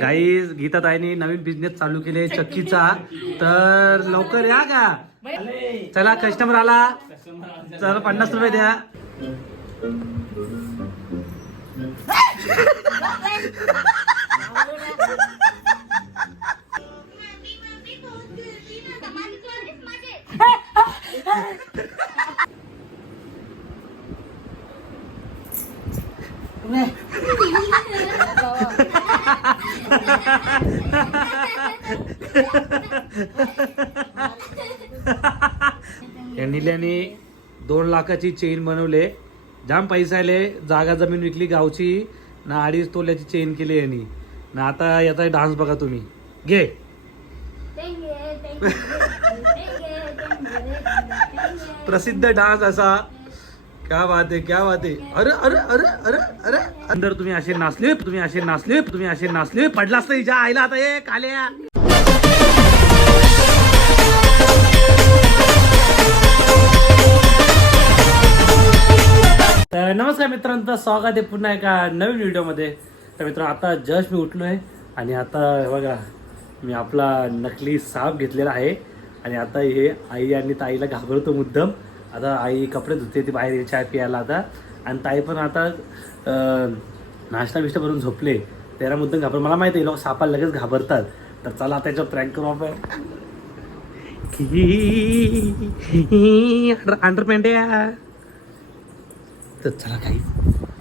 गाई गीता ताईने नवीन बिझनेस चालू केले चक्कीचा. तर लवकर या का? चला कस्टमर आला. चला पन्नास रुपये द्या. या निल्याने दोन लाखाची चेन बनवले. जाम पैसा आले. जागा जमीन विकली गावची. ना अडीच तोल्याची चेन केली यांनी. ना आता याचा डान्स बघा तुम्ही. घे. प्रसिद्ध डान्स असा. क्या बात आहे क्या बात आहे अरे अरे अरे अरे अरे। अंदर तुम्ही असे नाचले तुम्ही असे नाचले तुम्ही असे नाचले. पडलास असता हिच्या आईला आता ये काल्या. तर नमस्कार मित्रांचं स्वागत आहे पुन्हा एका नवीन व्हिडिओमध्ये. तर मित्र आता जस्ट मी उठलो आहे आणि आता बघा मी आपला नकली साप घेतलेला आहे. आणि आता हे आई आणि ताईला घाबरतो मुद्दम. आता आई कपडे धुते ती बाहेर चाय प्यायला आता. आणि ताई पण आता नाश्ता बिष्टा करून झोपले. त्याला मुद्दम घाबर मला माहिती आहे लोक सापाला लगेच घाबरतात. तर चला त्याच्यावर प्रँक करू आपण. अंडर पेंड्या तर चला काही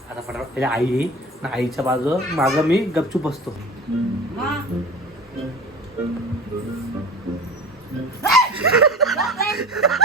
आता फटाफट त्याच्या आई येईल ना आईच्या बाजू माझं मी गपचूप असतो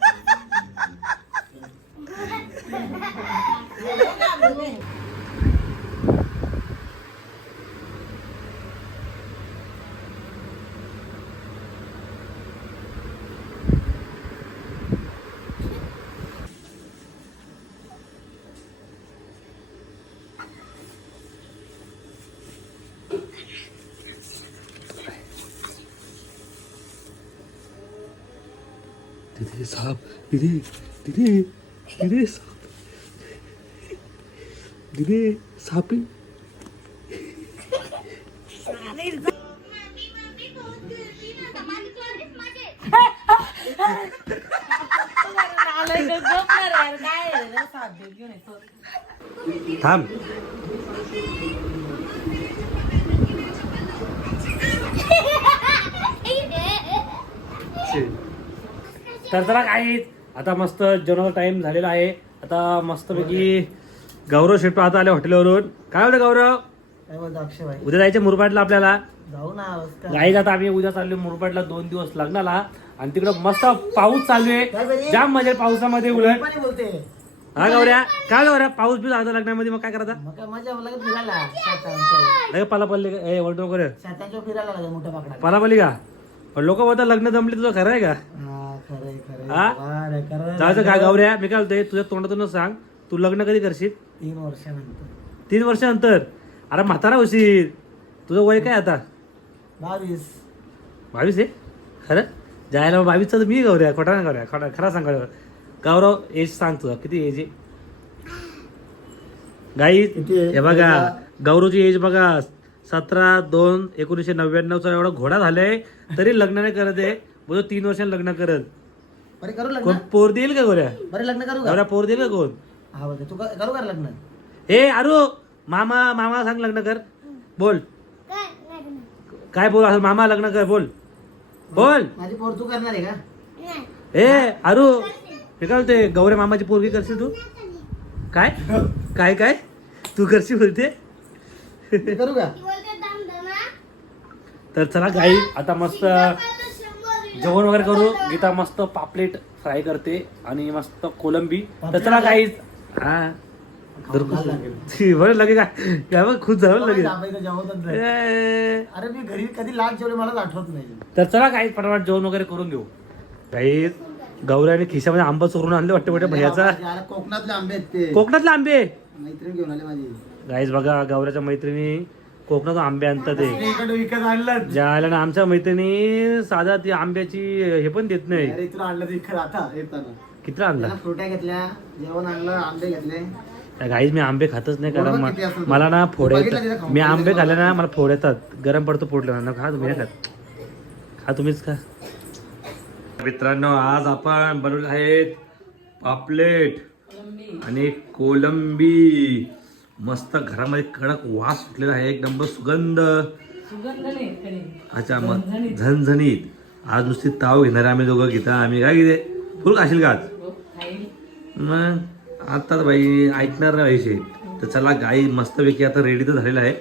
तिथे साप तिथे तिथे तिथे साप. तिथे साप. थांब. तर चला काही आता मस्त जेवणाचा टाइम झालेला आहे. आता मस्तपैकी गौरव शेट्ट आता आले हॉटेलवरून काय होतं गौरव? काय बोलतो अक्षय भाई उद्या जायचं मुरबाडला आपल्याला. जाऊ ना आता आम्ही उद्या चाललो मुरबाडला दोन दिवस लग्नाला. आणि तिकडं मस्त पाऊस चालू काय आहे? जाम मजा आहे पावसामध्ये उलट. पण बोलते. हा गौऱ्या काय गौऱ्या? पाऊस बी झाला लग्नामध्ये मग काय करायचा मग काय मजा लागत फिरायला. पाला पडले ए वळतो करे शेतांच्या फिरायला लागत मोठ्या पाकडा पाला पडली का? पण लोक बोलतात लग्न जमले तुझं खरं आहे का? हा. जायचं काय गौऱ्या मी काय बोलतोय तुझ्या तोंडातूनच सांग. तू लग्न कधी करशील? तीन वर्षानंतर. तीन वर्षानंतर? अरे म्हातारा होशील. तुझं वय काय आता? बावीस. बावीस आहे? खरं? जायला बावीसचं तर मी गौऱ्या खोटा ना गौऱ्या खोटा खरा सांग गौरव. गौरव एज सांग तुझं. किती एज आहे? गाई किती आहे? हे बघा गौरवची एज बघा. सतरा दोन एकोणीसशे नव्याण्णवचा एवढा घोडा झालाय तरी लग्न नाही करत आहे. बोलतो तीन वर्षांनी लग्न करत. बरे करू कोण? लग्न पोर देईल का गोऱ्या? बरे लग्न करू का? गौऱ्या पोर देईल का कोण? हा तू क- करू का लग्न? हे अरू मामा मामा सांग लग्न कर. बोल. काय बोल असं मामा लग्न कर बोल. बोल. माझी पोर तू करणार आहे का? ए अरू हे काय बोलते गौऱ्या मामाची पोरगी करशील तू? काय? काय काय? तू करशील बोलते? मी करू का? तर चला गाई आता मस्त जेवण वगैरे करू गीता मस्त पापलेट फ्राय करते आणि मस्त कोलंबी. तर चला हा. तर बरं लगे काय बघ खुश झालं लगे. अरे मी घरी कधी लाट जेवले मलाच आठवत नाही. तर चला काही पटापट जेवण वगैरे करून घेऊ. काही गौऱ्याने खिशामध्ये आंबा चोरून आणले वाटतं वाटतं भैयाचा. कोकणातले आंबे आहेत ते. कोकणातले आंबे? मैत्रीण घेऊन आले माझी. गाईज बघा गौऱ्याच्या मैत्रिणी कोकणातून आंबे आणतात ते. इकडे विकत आणलं ज्याला ना आमच्या मैत्रिणी साधा ती आंब्याची हे पण देत नाही. अरे इथून आणलं विकत आता येताना. किती आणला? त्याला फ्रुट्या घेतल्या जेवण आणलं आंबे घेतले. गाईज मी आंबे खातच नाही कारण किती? मला ना फोड येतात. खाऊन? मी आंबे खाल्ले ना मला फोड येतात. गरम पडतो पोटला. ना खा तुम्ही नाही खात खा तुम्हीच खा. मित्रांनो आज आपण बनवले आहेत पापलेट आणि कोलंबी. मस्त घरामध्ये कडक वास सुटलेला आहे. एक नंबर सुगंध. अच्छा मग झणझणीत. आज नुसती ताव घेणार आम्ही दोघं. घेता आम्ही काय घेते फुल खाशील का आज? मग आता तर बाई ऐकणार नाही पैसे. तर चला गाई मस्तपैकी आता रेडी तर झालेला आहे.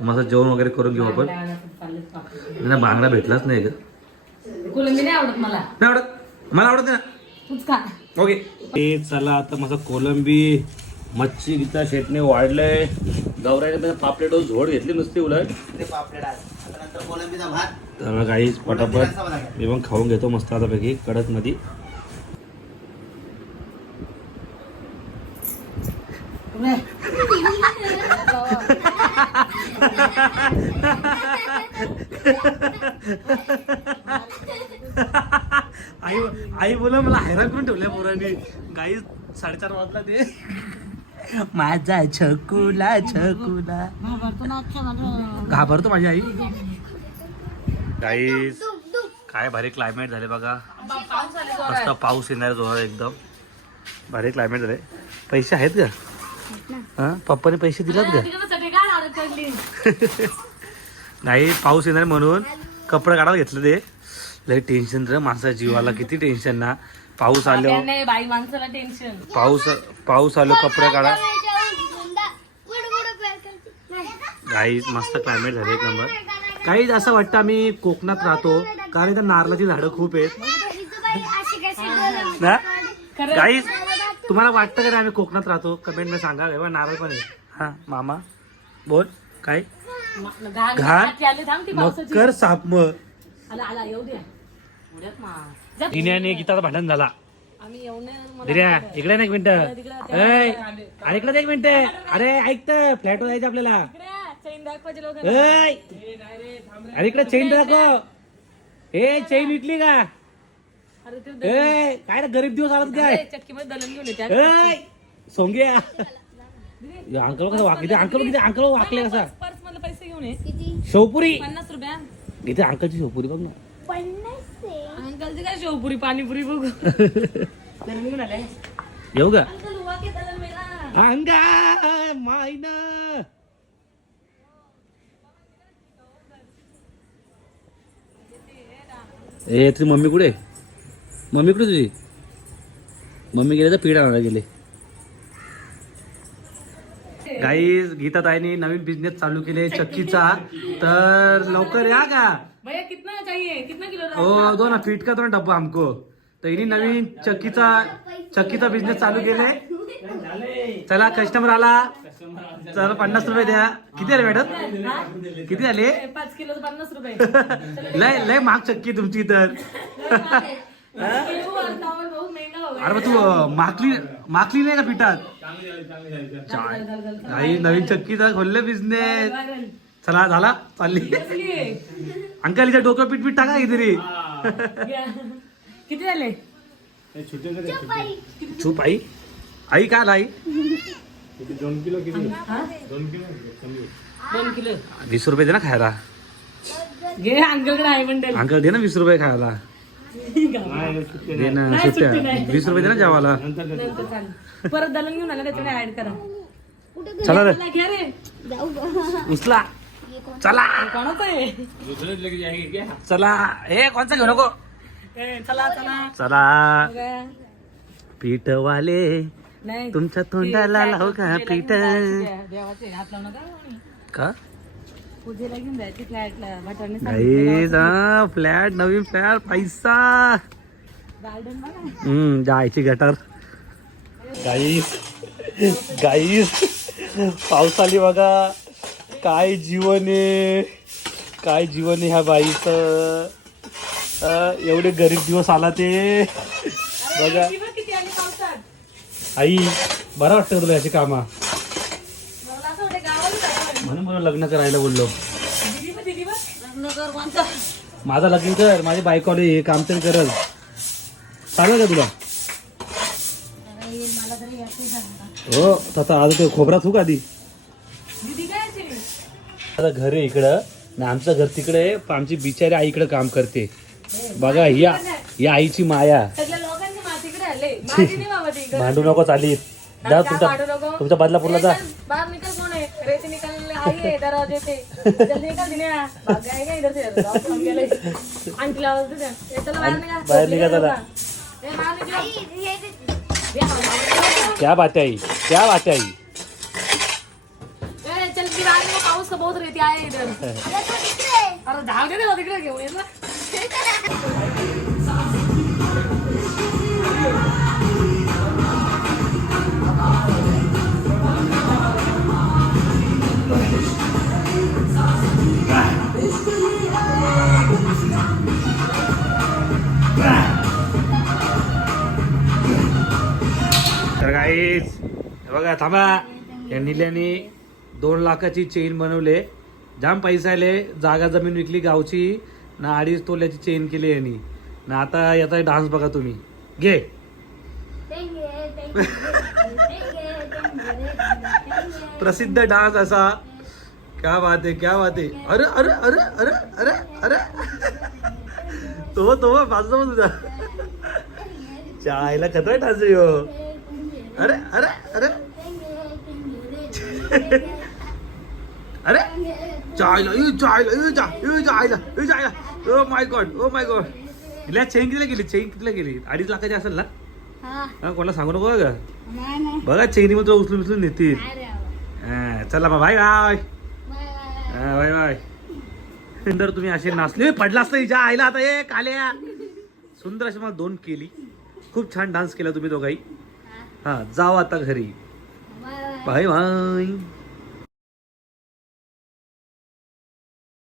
मस्त जेवण वगैरे करून घेऊ आपण. ना बांगडा भेटलाच नाही का कोलंबी नाही आवडत मला. नाही आवडत? मला आवडत ना ओके. ते चला आता मस्त कोलंबी मच्छी गीता शेटने वाढलंय गौराने पापलेट झोड घेतली नुसती उलट. ते पापलेट आहे आता नंतर कोलंबीचा भात. तर काही पटापट मी पण खाऊन घेतो मस्त आतापैकी कडकमध्ये आई आई बोला मला हैराण करून ठेवल्या पोरांनी. गाई साडेचार वाजला ते. माझा छकुला छकुला. घाबरतो माझी आई. गाईस काय भारी क्लायमेट झाले बघा. मस्त पाऊस येणार जोरात एकदम. भारी क्लायमेट झाले. पैसे आहेत का? हा? पप्पाने पैसे दिलात का? नाही पाऊस येणार म्हणून कपडे काढायला घेतलं ते. लय टेन्शन रे माणसा जीवाला किती टेन्शन ना. पाऊस आल्यावर नाही बाई माणसाला टेन्शन पाऊस पाऊस आलो कपडे काढा. काही मस्त क्लायमेट झाले एक नंबर काही असं वाटतं आम्ही कोकणात राहतो कारण इथं नारळाची झाडं खूप आहेत. ना? गाईज तुम्हाला वाटतं का आम्ही कोकणात राहतो? कमेंटमध्ये सांगा हे बघ, नारळ पण आहे. हा मामा बोल काय? घाण घाण? ती आली थांब ती मग पावसाची. कर साप मग. आला आला. दिन्याने गीताचं भांडण झाला. आम्ही येऊ नये मला दिन्या इकडे ना एक मिनिट. अरे इकडे एक मिनिट. अरे ऐक तर फ्लॅटवर जायचं आपल्याला! अरे इकडे चेन दाखव. ए चेन इटली का? अरे ते ए काय रे गरीब दिवस आलात काय? सोंगे. अंकल कसं वाक इथे अंकल किती अंकल वाकले कसा? पर्समध्ये पैसे घेऊन ये. शेवपुरी. पन्नास रुपया. इथे अंकलची शेवपुरी बघ ना. शेवपुरी पाणीपुरी बघू. येऊ का? अंगा मायना. ए तुझी मम्मी कुठे? मम्मी कुठे तुझी? मम्मी गेले तर पीठ आणायला गेले. गाईज गीताताईने नवीन बिझनेस चालू केले चक्कीचा. तर लवकर या का? कितना किलो हो दो ना पीठ का दो ना डब्बा हमको. तर हिने नवीन चक्कीचा चक्कीचा बिझनेस चालू केले. चला कस्टमर आला. चला पन्नास रुपये द्या. किती आले मॅडम किती आले? पाच किलो पन्नास रुपये. लय लय महाग चक्की आहे तुमची तर. गेहूं और चावल बहुत महंगा हो गया अरे मग तू अं, माकली माकली नाही का पिठात? चाय. काही नवीन चक्कीचा खोलले बिझनेस. चला झाला? चालली. अंकल हिच्या डोकं पीठ पीठ टाका किती घ्या. किती झाले? चूप आई. आई. काय आई? हा? दोन किलो वीस रुपये दे ना खायला. घे अंकलकडे आहे मंडळ. अंकल दे ना वीस रुपये खायला. दे ना सुट्ट्या. वीस रुपये दे ना जेवायला. परत दलन घेऊन आला त्याच्याकडे ऍड करा. चला रे. उचला. चला। कोणाचं आहे चला। ए कोणचा घेऊ नको ए, चला चला। चला। बघा. पीठवाले नाही तुमच्या तोंडाला लावू का पीठ। देवाचे हात लावू नका कोणी. का? पूजेला घेऊन जायची फ्लॅटला भटाने गाईज फ्लॅट नवीन फ्लॅट पैसा। गार्डन बघा हम्म जायची गटर। गाईस गाईस पाऊस आली बघा। काय जीवन? आहे काय जीवन आहे ह्या बाईचं? अं, एवढे गरीब दिवस आला ते. बघा. आई बरं वाटतं तुला याची कामा? म्हणून मला लग्न करायला बोललो. माझं लग्न कर माझा लग्न माझी बायको हे काम तरी करल. चालेल का तुला? हो तसा आज ते खोबरा थूक आधी? आता घर आहे इकडं. आणि आमचं घर तिकडे आहे. पण आमची बिचारी आई इकडे काम करते. बघा या या आईची माया. सगळ्या लोकांनी मातीकडे आले. माझी नाही बाबा ती भांडू नको चालीत जा तुमचा भांडू नको. तुमच्या बदलापूरला जा. ए, चल, बाहर निकल कौन है रेती निकल आई है दरवाजे पे जल्दी निकल दिन्या भाग जाएगा इधर से? रात हम गेले. आंटी आवाज दे दे ए, चलो बाहर निकल बाहेर निघा चला. ए बाहर निकल ये बाहर क्या बात आहे आई. क्या बात आहे बाहर निकल पाऊस का बहुत रेती आए इधर अरे धाव दे दे वो तिकडे घेऊन येत ना तर गाईच बघा थांबा या निल्याने दोन लाखाची चेन बनवले. जाम पैसा आले जागा जमीन विकली गावची ना अडीच तोल्याची चेन केली यांनी. ना आता याचा डान्स बघा तुम्ही. घे. प्रसिद्ध डान्स असा. क्या बात आहे क्या बात आहे. अरे अरे अरे अरे अरे अरे. तो तो पाच तुझा. चायला खतरा डान्स अरे अरे अरे. अरे चायला यू चायला यू जा यू चायला यू चायला oh my God oh my God हिला चेन कितीला गेली? चेन कितीला गेली? अडीच लाखाची असेल ना? हा. कोणाला सांगू नको बघा बघा चेनी मध्ये उचलून उचलून नेतील. हा, चला मग बाय बाय बाय बाय सुंदर तुम्ही असे नाचले. पडला असतं हिच्या आईला आता ये काल्या. सुंदर अशी मला दोन केली. खूप छान डान्स केला तुम्ही दोघाही हा. जाऊ आता घरी. Bye bye